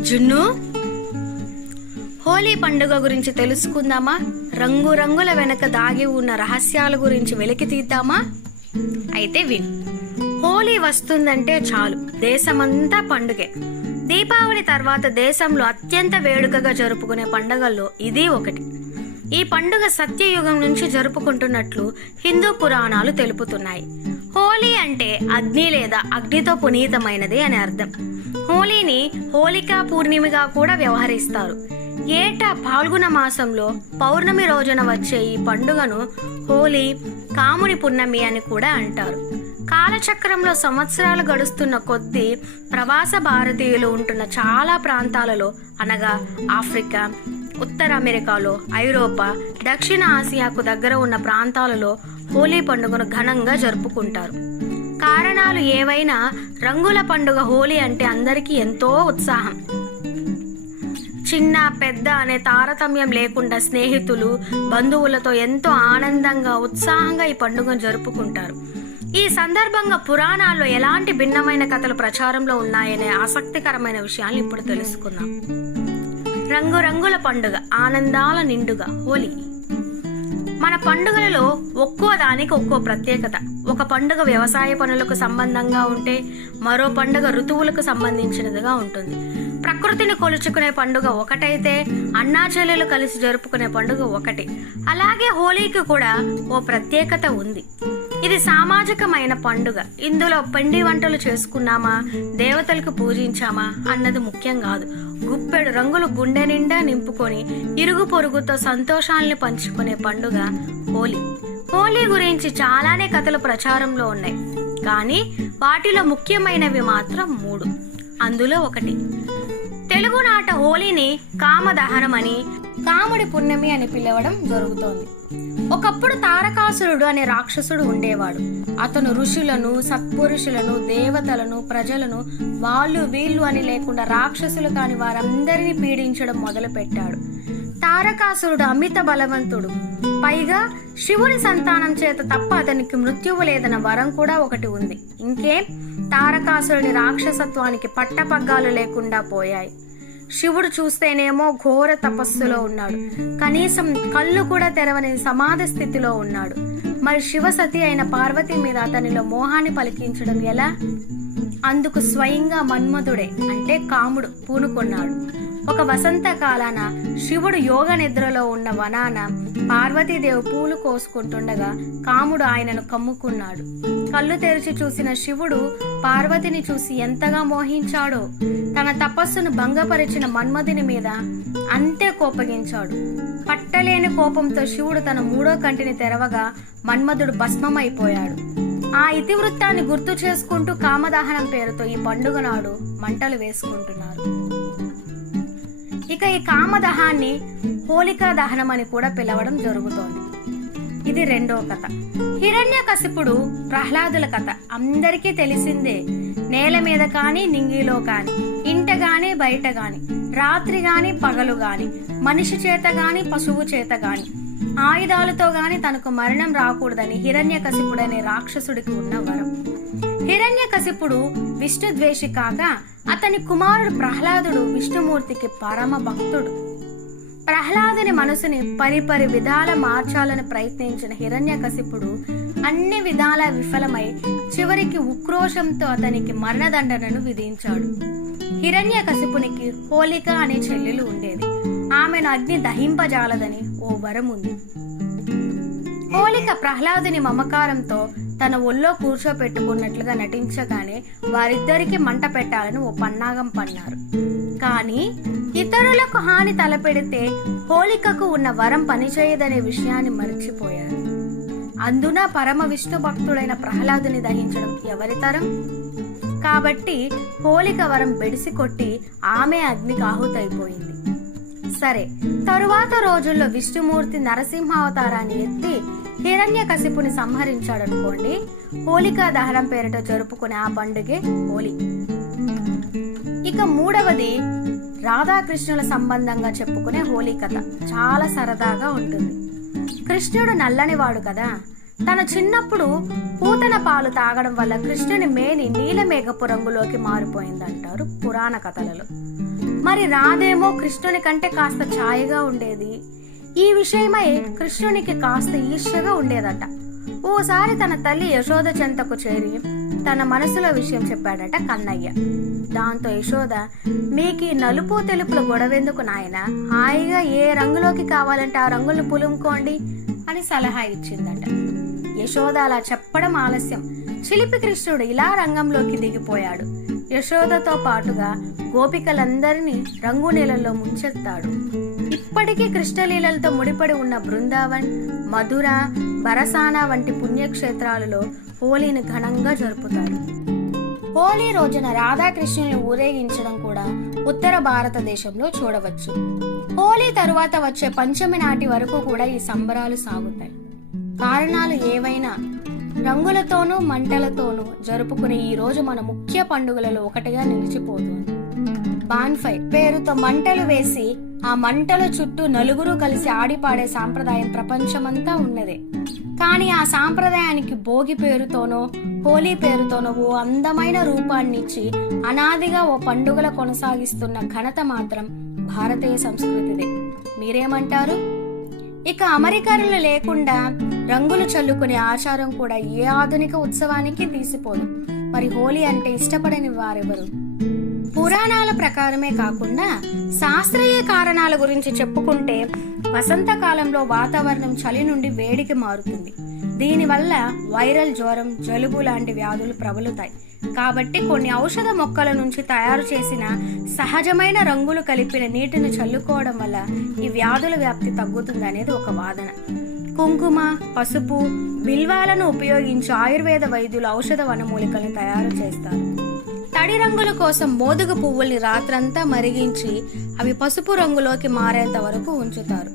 జున్ను హోలీ పండుగ గురించి తెలుసుకుందామా? రంగురంగుల వెనక దాగి ఉన్న రహస్యాల గురించి వెలికి తీద్దామా? అయితే విన్. హోలీ వస్తుందంటే చాలు. దేశమంతా పండుగే. దీపావళి తర్వాత దేశంలో అత్యంత వేడుకగా జరుపుకునే పండుగల్లో ఇది ఒకటి. ఈ పండుగ సత్యయుగం నుంచి జరుపుకుంటున్నట్లు హిందూ పురాణాలు తెలుపుతున్నాయి. హోలీ అంటే అగ్ని లేదా అగ్నితో పునీతమైనది అని అర్థం. హోలీని హోలికా పూర్ణిమగా కూడా వ్యవహరిస్తారు. ఏటా పాల్గొన మాసంలో పౌర్ణమి రోజున వచ్చే ఈ పండుగను హోలీ కాముని పున్నమి అని కూడా అంటారు. కాలచక్రంలో సంవత్సరాలు గడుస్తున్న కొద్దీ ప్రవాస భారతీయులు ఉంటున్న చాలా ప్రాంతాలలో అనగా ఆఫ్రికా ఉత్తర అమెరికాలో ఐరోపా దక్షిణ ఆసియాకు దగ్గర ఉన్న ప్రాంతాలలో హోలీ పండుగను ఘనంగా జరుపుకుంటారు. కారణాలు ఏవైనా రంగుల పండుగ హోలీ అంటే అందరికీ ఎంతో ఉత్సాహం. చిన్న పెద్ద అనే తారతమ్యం లేకుండా స్నేహితులు బంధువులతో ఎంతో ఆనందంగా ఉత్సాహంగా ఈ పండుగను జరుపుకుంటారు. ఈ సందర్భంగా పురాణాల్లో ఎలాంటి భిన్నమైన కథలు ప్రచారంలో ఉన్నాయనే ఆసక్తికరమైన విషయాలు ఇప్పుడు తెలుసుకుందాం. రంగురంగుల పండుగ ఆనందాల నిండుగా హోలీ. మన పండుగలలో ఒక్కో దానికి ఒక్కో ప్రత్యేకత. ఒక పండుగ వ్యవసాయ పనులకు సంబంధంగా ఉంటే మరో పండుగ ఋతువులకు సంబంధించినదిగా ఉంటుంది. ప్రకృతిని కొలుచుకునే పండుగ ఒకటైతే అన్నాచెల్లెలు కలిసి జరుపుకునే పండుగ ఒకటి. అలాగే హోలీకి కూడా ఓ ప్రత్యేకత ఉంది. ఇది సామాజికమైన పండుగ. ఇందులో పిండి వంటలు చేసుకున్నామా దేవతలకు పూజించామా అన్నది ముఖ్యం కాదు. గుప్పెడు రంగులు గుండె నిండా నింపుకొని ఇరుగు పొరుగుతో సంతోషాల్ని పంచుకునే పండుగ హోలీ. హోలీ గురించి చాలానే కథలు ప్రచారంలో ఉన్నాయి. కానీ వాటిలో ముఖ్యమైనవి మాత్రం మూడు. అందులో ఒకటి తెలుగునాట హోలీని కామదహనం అని కాముడి పుణ్యమి అని పిలవడం జరుగుతోంది. ఒకప్పుడు తారకాసురుడు అనే రాక్షసుడు ఉండేవాడు. అతను ఋషులను సత్పురుషులను దేవతలను ప్రజలను వాళ్ళు వీళ్ళు అని లేకుండా రాక్షసులు కాని వారందరినీ పీడించడం మొదలుపెట్టాడు. తారకాసురుడు అమిత బలవంతుడు. పైగా శివుని సంతానం చేత తప్ప అతనికి మృత్యువు లేదన్న వరం కూడా ఒకటి ఉంది. ఇంకేం? తారకాసురుని రాక్షసత్వానికి పట్టపగ్గాలు లేకుండా పోయాయి. శివుడు చూస్తేనేమో ఘోర తపస్సులో ఉన్నాడు. కనీసం కళ్ళు కూడా తెరవని సమాధి స్థితిలో ఉన్నాడు. మరి శివసతి అయిన పార్వతి మీద అతనిలో మోహాన్ని పలికించడం ఎలా? అందుకు స్వయంగా మన్మధుడే అంటే కాముడు పూనుకొన్నాడు. ఒక వసంత కాలాన శివుడు యోగ నిద్రలో ఉన్న వనాన పార్వతీదేవి పూలు కోసుకుంటుండగా కాముడు ఆయనను కమ్ముకున్నాడు. కళ్ళు తెరిచి చూసిన శివుడు పార్వతిని చూసి ఎంతగా మోహించాడో తన తపస్సును భంగపరిచిన మన్మధుని మీద అంతే కోపగించాడు. పట్టలేని కోపంతో శివుడు తన మూడో కంటిని తెరవగా మన్మధుడు భస్మమైపోయాడు. ఆ ఇతివృత్తాన్ని గుర్తు చేసుకుంటూ కామదహనం పేరుతో ఈ పండుగ నాడు మంటలు వేసుకుంటున్నారు. ఇక ఈ కామదహాన్ని హోలికా దహనం అని కూడా పిలవడం జరుగుతోంది. ఇది రెండో కథ. హిరణ్య కసిపుడు ప్రహ్లాదుల కథ. అందరికీ తెలిసిందే నేల మీద కాని నింగిలో కాని ఇంట గాని బయట గాని రాత్రి గాని పగలు గాని మనిషి చేత గాని పశువు చేత గాని ఆయుధాలతో గాని తనకు మరణం రాకూడదని హిరణ్య కసిపుడనే రాక్షసుడికి ఉన్న వరం. హిరణ్య విష్ణుద్వేషి విష్ణు కాగా అతని కుమారుడు ప్రహ్లాదుడు విష్ణుమూర్తికి పరమ భక్తుడు. ప్రహ్లాదుని మనసుని పరిపరి విధాల మార్చాలని ప్రయత్నించిన హిరణ్యకశిపుడు అన్ని విధాల విఫలమై చివరికి ఉక్రోషంతో అతనికి మరణదండనను విధించాడు. హిరణ్యకశిపునికి హోలిక అనే చెల్లెలు ఉండేది. ఆమెను అగ్ని దహింపజాలదని ఓ వరం ఉంది హోలిక ప్రహ్లాదుని మమకారంతో తన ఒళ్ళో కూర్చోపెట్టుకున్నట్లుగా నటించగానే వారిద్దరికి మంట పెట్టాలని ఓ పన్నాగం పన్నారు. కానీ ఇతరులకు హాని తలపెడితే హోళికకు ఉన్న వరం పనిచేయదనే విషయాన్ని మర్చిపోయారు. అందున పరమ విష్ణు భక్తుడైన ప్రహ్లాదుని దహించడం ఎవరి తరం? కాబట్టి హోలిక వరం బెడిసి కొట్టి ఆమె అగ్నికి ఆహుతైపోయింది. సరే. తరువాత రోజుల్లో విష్ణుమూర్తి నరసింహావతారాన్ని ఎత్తి హిరణ్య కసిపుని సంహరించాడనుకోండి హోలికా దహనం పేరిట జరుపుకునే ఆ పండుగే హోలీ ఇక మూడవది రాధాకృష్ణుల సంబంధంగా చెప్పుకునే హోలీ కథ. చాలా సరదాగా ఉంటుంది. కృష్ణుడు నల్లనివాడు కదా. తన చిన్నప్పుడు పూతన పాలు తాగడం వల్ల కృష్ణుని మేని నీలమేఘపు రంగులోకి మారిపోయిందంటారు పురాణ కథలలో. మరి రాధేమో కృష్ణుని కంటే కాస్త ఛాయగా ఉండేది. ఈ విషయమై కృష్ణునికి కాస్త ఈర్ష్యగా ఉండేదట. ఓసారి తన తల్లి యశోద చెంతకు చేరి తన మనసులో విషయం చెప్పాడట కన్నయ్య. దాంతో యశోద మీకీ నలుపు తెలుపుల గొడవెందుకు నాయన? హాయిగా ఏ రంగులోకి కావాలంటే ఆ రంగులు పులుముకోండి అని సలహా ఇచ్చిందట. యశోద అలా చెప్పడం ఆలస్యం. చిలిపి కృష్ణుడు ఇలా రంగంలోకి దిగిపోయాడు. యశోదతో పాటుగా గోపికలందరినీ రంగు నీళ్ళలో ముంచెత్తాడు. ఇప్పటికీ కృష్ణలీలలతో ముడిపడి ఉన్న బృందావన్ మధుర బరసాన వంటి పుణ్యక్షేత్రాలలో హోలీని ఘనంగా జరుపుతారు. హోలీ రోజున రాధాకృష్ణుని ఊరేగించడం కూడా ఉత్తర భారతదేశంలో చూడవచ్చు. హోలీ తరువాత వచ్చే పంచమి నాటి వరకు కూడా ఈ సంబరాలు సాగుతాయి. కారణాలు ఏవైనా రంగులతోనూ మంటలతోనూ జరుపుకునే ఈ రోజు మన ముఖ్య పండుగలలో ఒకటిగా నిలిచిపోతుంది. బాన్ఫై పేరుతో మంటలు వేసి ఆ మంటల చుట్టూ నలుగురు కలిసి ఆడిపాడే సాంప్రదాయం ప్రపంచమంతా ఉన్నదే. కానీ ఆ సాంప్రదాయానికి భోగి పేరుతోనో హోలీ పేరుతోనో ఓ అందమైన రూపాన్నిచ్చి అనాదిగా ఓ పండుగల కొనసాగిస్తున్న ఘనత మాత్రం భారతీయ సంస్కృతిదే. మీరేమంటారు? ఇక అమెరికన్లు లేకుండా రంగులు చల్లుకునే ఆచారం కూడా ఏ ఆధునిక ఉత్సవానికి తీసిపోదు. మరి హోలీ అంటే ఇష్టపడని వారెవరు? పురాణాల ప్రకారమే కాకుండా శాస్త్రీయ కారణాల గురించి చెప్పుకుంటే వసంతకాలంలో వాతావరణం చలి నుండి వేడికి మారుతుంది. దీనివల్ల వైరల్ జ్వరం జలుబు లాంటి వ్యాధులు ప్రబలుతాయి. కాబట్టి కొన్ని ఔషధ మొక్కల నుంచి తయారు చేసిన సహజమైన రంగులు కలిపిన నీటిని చల్లుకోవడం వల్ల ఈ వ్యాధుల వ్యాప్తి తగ్గుతుందనేది ఒక వాదన. కుంకుమ పసుపు బిల్వాలను ఉపయోగించి ఆయుర్వేద వైద్యులు ఔషధ వనమూలికలను తయారు చేస్తారు. తడి రంగుల కోసం మోదుగ పువ్వుల్ని రాత్రంతా మరిగించి అవి పసుపు రంగులోకి మారేంత వరకు ఉంచుతారు.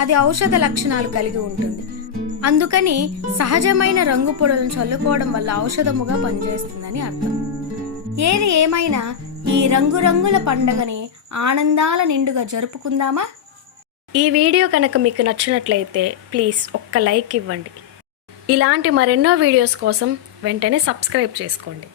అది ఔషధ లక్షణాలు కలిగి ఉంటుంది. అందుకని సహజమైన రంగు పొడులను చల్లుకోవడం వల్ల ఔషధముగా పనిచేస్తుందని అర్థం. ఏది ఏమైనా ఈ రంగురంగుల పండగని ఆనందాల నిండుగా జరుపుకుందామా? ఈ వీడియో కనుక మీకు నచ్చినట్లయితే ప్లీజ్ ఒక్క లైక్ ఇవ్వండి. ఇలాంటి మరెన్నో వీడియోస్ కోసం వెంటనే సబ్స్క్రైబ్ చేసుకోండి.